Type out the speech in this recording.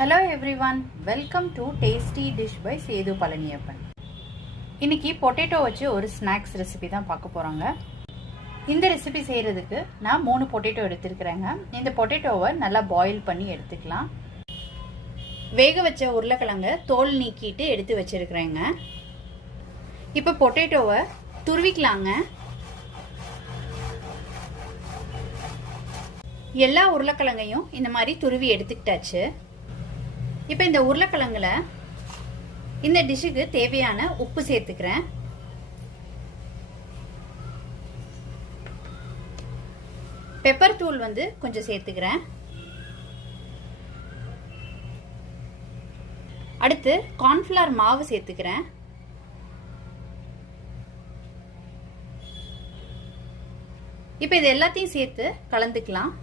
Hello everyone, welcome to Tasty Dish by Setu Palaniappan. இன்னைக்கு potato வச்சு ஒரு ஸ்நாக்ஸ் ரெசிபி தான் பார்க்க போறாங்க. இந்த ரெசிபி செய்யறதுக்கு நான் 3 பொட்டேட்டோ எடுத்துக்கிறேங்க. இந்த பொட்டேட்டோவை நல்லா பாயில் பண்ணி எடுத்துக்கலாம். வேக வச்ச உருளைக்கிழங்க தோல் நீக்கிட்டு எடுத்து வச்சிருக்கிறேங்க. இப்போ பொட்டேட்டோவை துருவிக்கலாங்க. எல்லா உருளைக்கிழங்கையும் இந்த மாதிரி துருவி எடுத்துக்கிட்டாச்சு. இப்போ இந்த உருளைக்கிழங்குல இந்த டிஷ்ஷுக்கு தேவையான உப்பு சேர்த்துக்கிறேன். பெப்பர் தூள் கொஞ்சம் சேர்த்துக்கிறேன். அடுத்து கார்ன்ஃப்ளவர் மாவு சேர்த்துக்கிறேன். இப்போ இது எல்லாத்தையும் சேர்த்து கலந்துக்கலாம்.